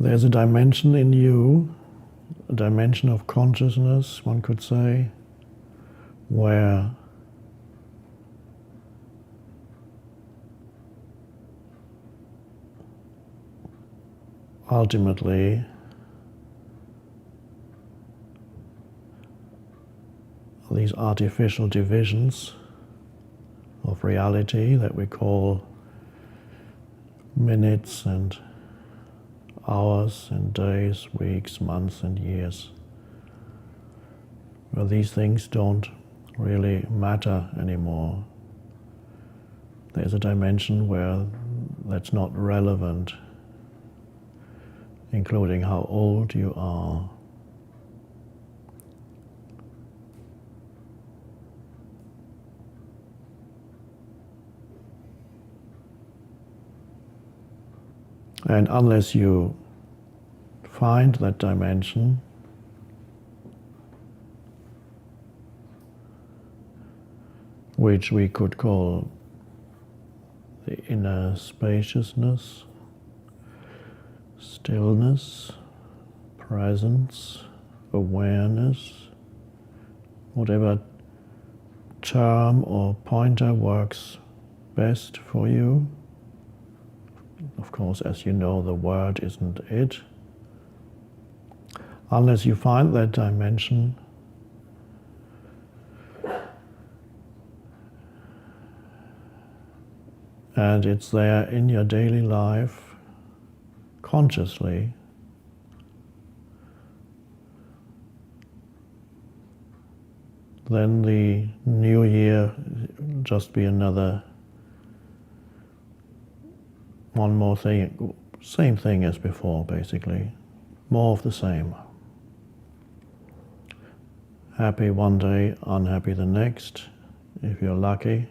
There's a dimension in you, a dimension of consciousness, one could say, where ultimately these artificial divisions of reality that we call minutes and hours and days, weeks, months and years, well, these things don't really matter anymore. There's a dimension where that's not relevant, including how old you are. And unless you find that dimension, which we could call the inner spaciousness, stillness, presence, awareness, whatever term or pointer works best for you. Of course, as you know, the word isn't it. Unless you find that dimension, and it's there in your daily life, consciously, then the new year will just be another one more thing, same thing as before, basically. More of the same. Happy one day, unhappy the next, if you're lucky.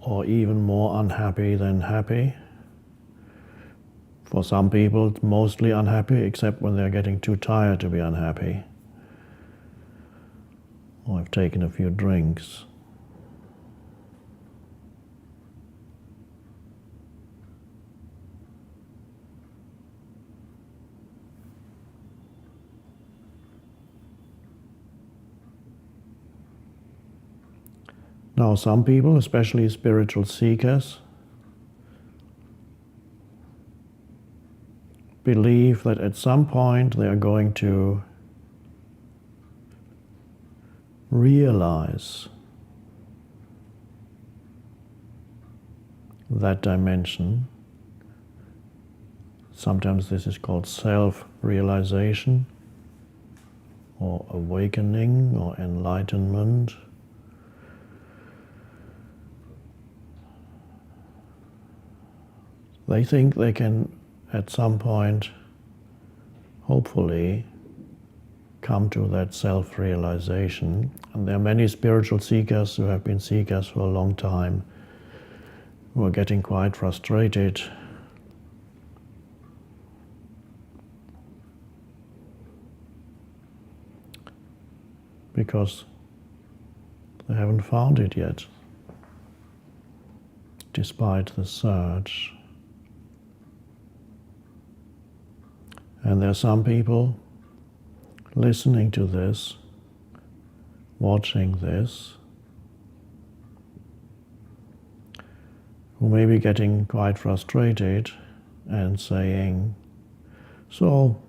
Or even more unhappy than happy. For some people, mostly unhappy, except when they're getting too tired to be unhappy. Or have taken a few drinks. Now, some people, especially spiritual seekers, believe that at some point they are going to realize that dimension. Sometimes this is called self-realization, or awakening, or enlightenment. They think they can, at some point, hopefully, come to that self-realization. And there are many spiritual seekers who have been seekers for a long time who are getting quite frustrated because they haven't found it yet, despite the search. And there are some people listening to this, watching this, who may be getting quite frustrated and saying, so,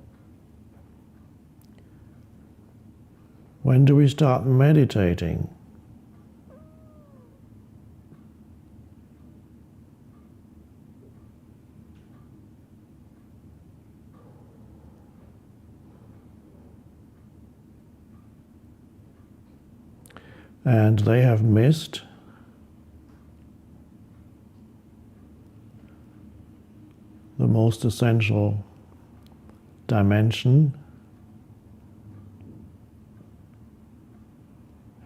when do we start meditating? And they have missed the most essential dimension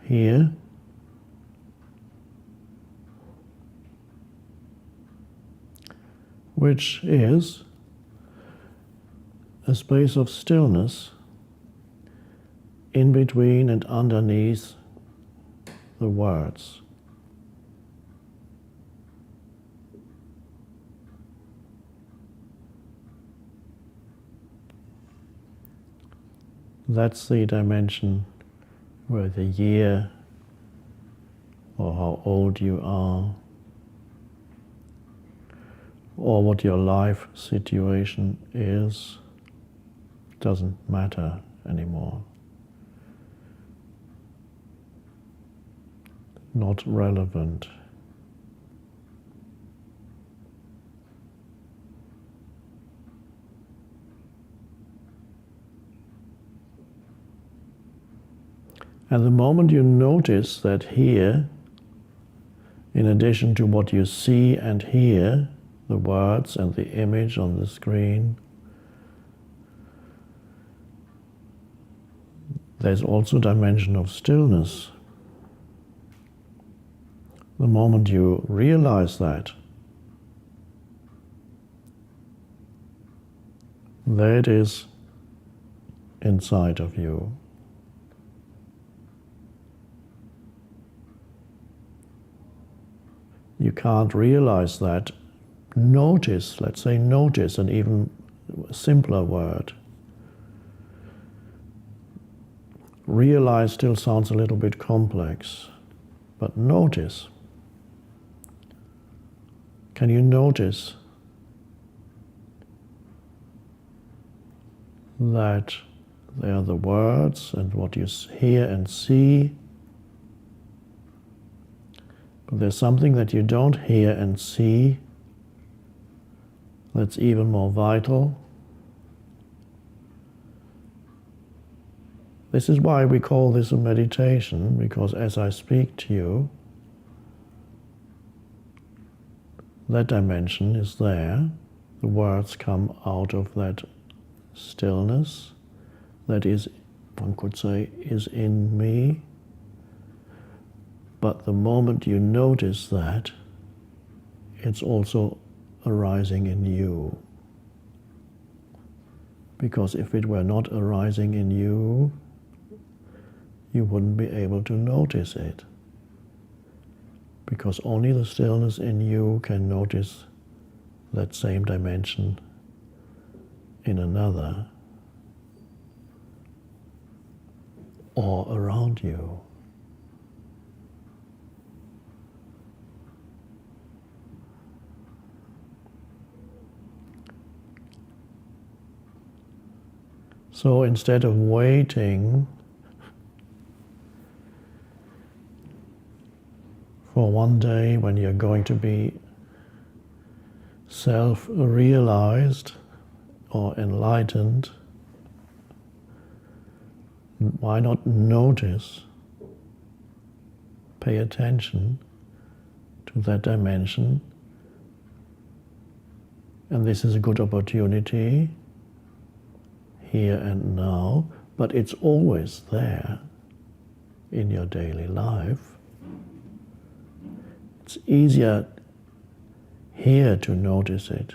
here, which is a space of stillness in between and underneath the words. That's the dimension where the year or how old you are or what your life situation is doesn't matter anymore. Not relevant. And the moment you notice that here, in addition to what you see and hear, the words and the image on the screen, there's also a dimension of stillness. The moment you realize that, there it is inside of you. You can't realize that. Notice, let's say notice, an even simpler word. Realize still sounds a little bit complex, but notice. Can you notice that they are the words and what you hear and see? But there's something that you don't hear and see that's even more vital. This is why we call this a meditation, because as I speak to you, that dimension is there. The words come out of that stillness that is, one could say, is in me. But the moment you notice that, it's also arising in you. Because if it were not arising in you, you wouldn't be able to notice it. Because only the stillness in you can notice that same dimension in another or around you. So instead of waiting for one day when you're going to be self-realized or enlightened, why not notice, pay attention to that dimension? And this is a good opportunity here and now, but it's always there in your daily life. It's easier here to notice it.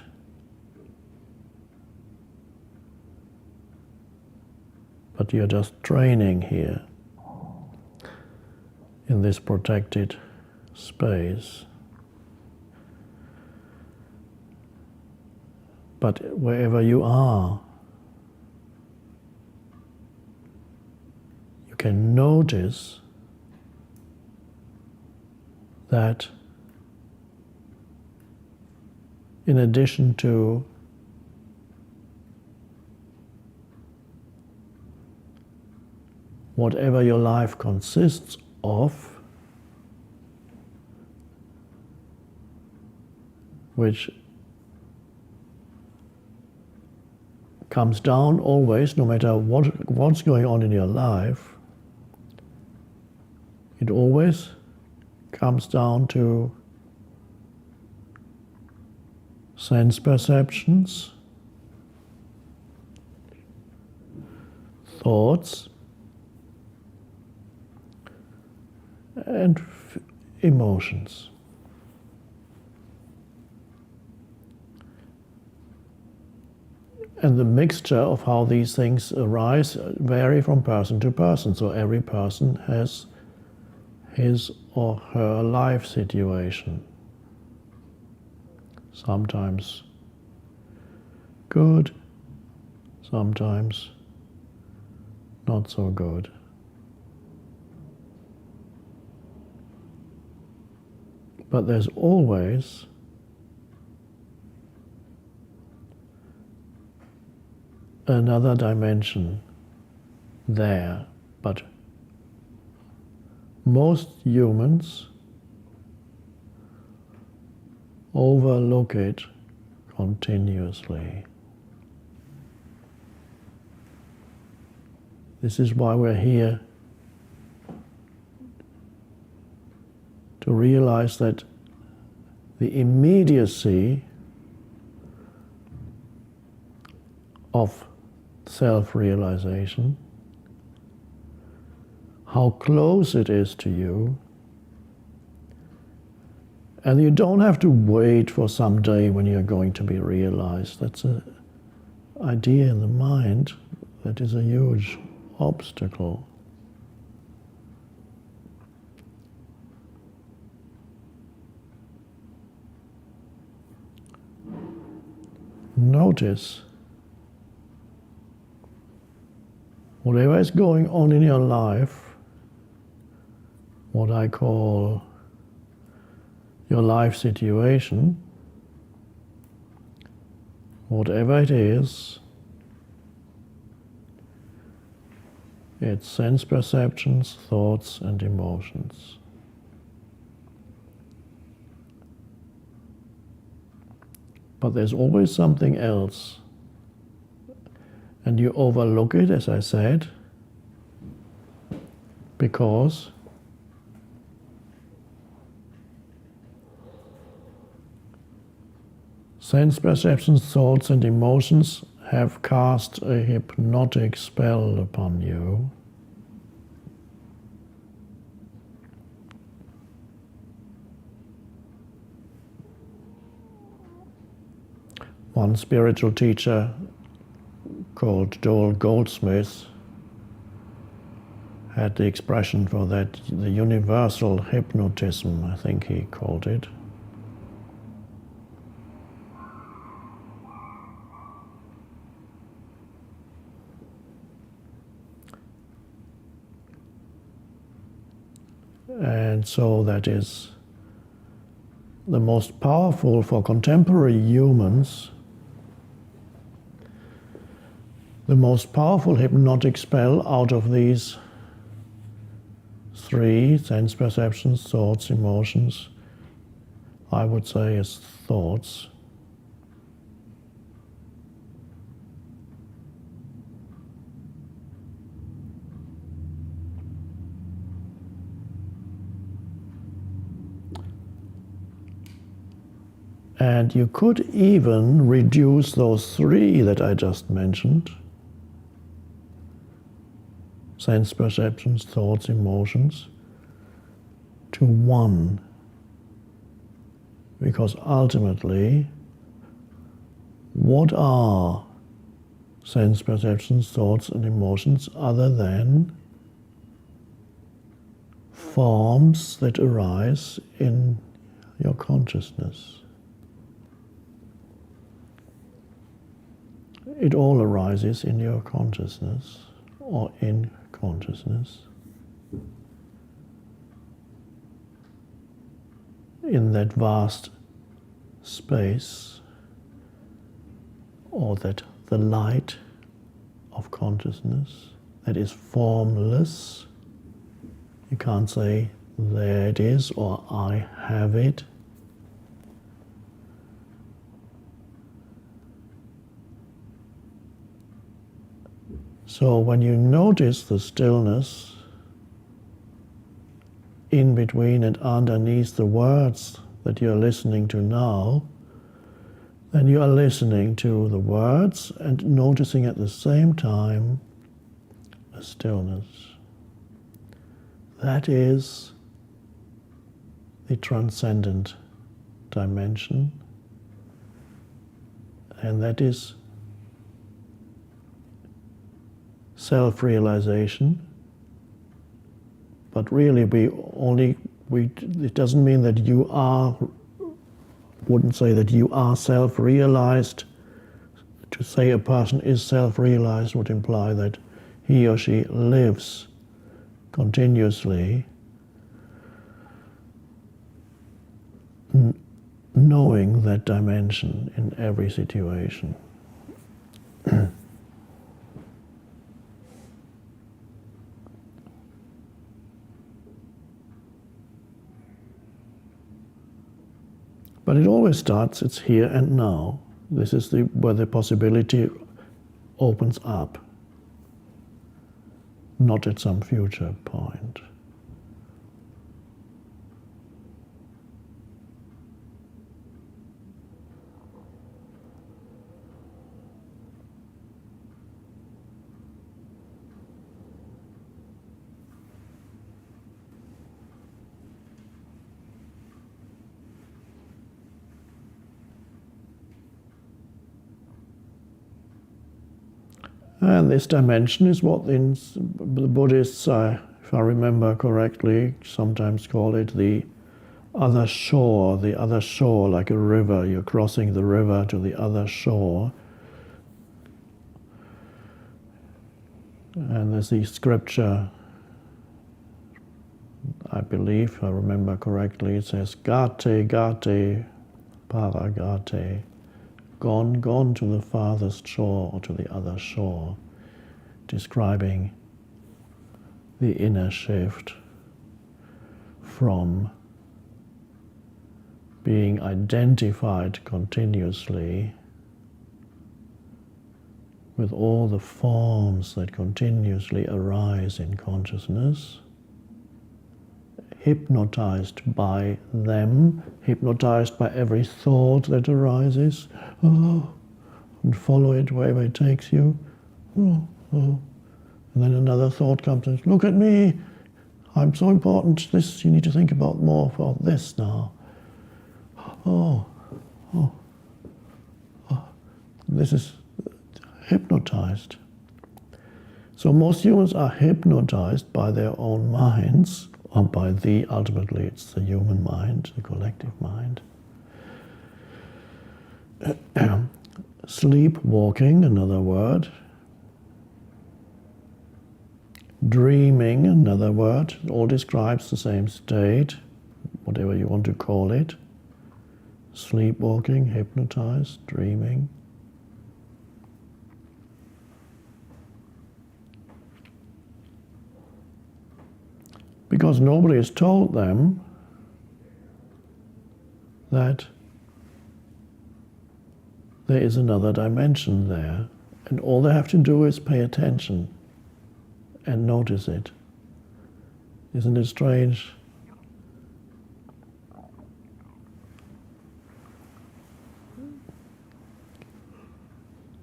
But you're just training here in this protected space. But wherever you are, you can notice that in addition to whatever your life consists of, which comes down always, no matter what's going on in your life, it always comes down to sense perceptions, thoughts, and emotions. And the mixture of how these things arise vary from person to person. So every person has his or her life situation. Sometimes good, sometimes not so good. But there's always another dimension there, but most humans overlook it continuously. This is why we're here, to realize that the immediacy of self-realization, how close it is to you, and you don't have to wait for some day when you're going to be realized. That's an idea in the mind that is a huge obstacle. Notice whatever is going on in your life, what I call your life situation, whatever it is, it's sense perceptions, thoughts, and emotions. But there's always something else, and you overlook it, as I said, because sense perceptions, thoughts, and emotions have cast a hypnotic spell upon you. One spiritual teacher called Joel Goldsmith had the expression for that, the universal hypnotism, I think he called it. And so that is the most powerful for contemporary humans. The most powerful hypnotic spell out of these three, sense perceptions, thoughts, emotions, I would say is thoughts. And you could even reduce those three that I just mentioned, sense perceptions, thoughts, emotions, to one. Because ultimately, what are sense perceptions, thoughts, and emotions other than forms that arise in your consciousness? It all arises in your consciousness or in consciousness. In that vast space, or that the light of consciousness that is formless. You can't say there it is or I have it. So when you notice the stillness in between and underneath the words that you're listening to now, then you are listening to the words and noticing at the same time a stillness. That is the transcendent dimension, and that is self-realization, But really, it doesn't mean that you are, wouldn't say that you are self-realized. To say a person is self-realized would imply that he or she lives continuously knowing that dimension in every situation. But it always starts, it's here and now. This is where the possibility opens up, not at some future point. And this dimension is what the Buddhists, if I remember correctly, sometimes call it the other shore, like a river. You're crossing the river to the other shore. And there's the scripture, I believe, if I remember correctly, it says, Gate, gate, paragate. Gone to the farthest shore or to the other shore, describing the inner shift from being identified continuously with all the forms that continuously arise in consciousness, hypnotized by them, hypnotized by every thought that arises, and follow it wherever it takes you. And then another thought comes and says, look at me, I'm so important, this, you need to think about more for this now. This is hypnotized. So most humans are hypnotized by their own minds, or by ultimately it's the human mind, the collective mind. Sleepwalking, another word. Dreaming, another word. It all describes the same state, whatever you want to call it. Sleepwalking, hypnotized, dreaming. Because nobody has told them that there is another dimension there, and all they have to do is pay attention and notice it. Isn't it strange?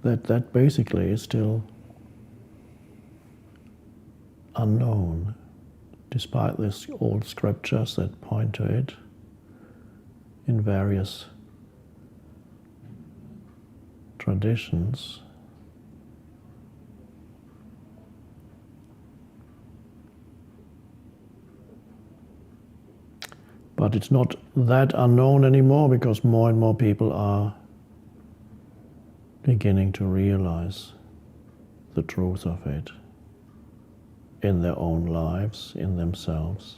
That basically is still unknown, despite these old scriptures that point to it in various traditions. But it's not that unknown anymore, because more and more people are beginning to realize the truth of it in their own lives, in themselves.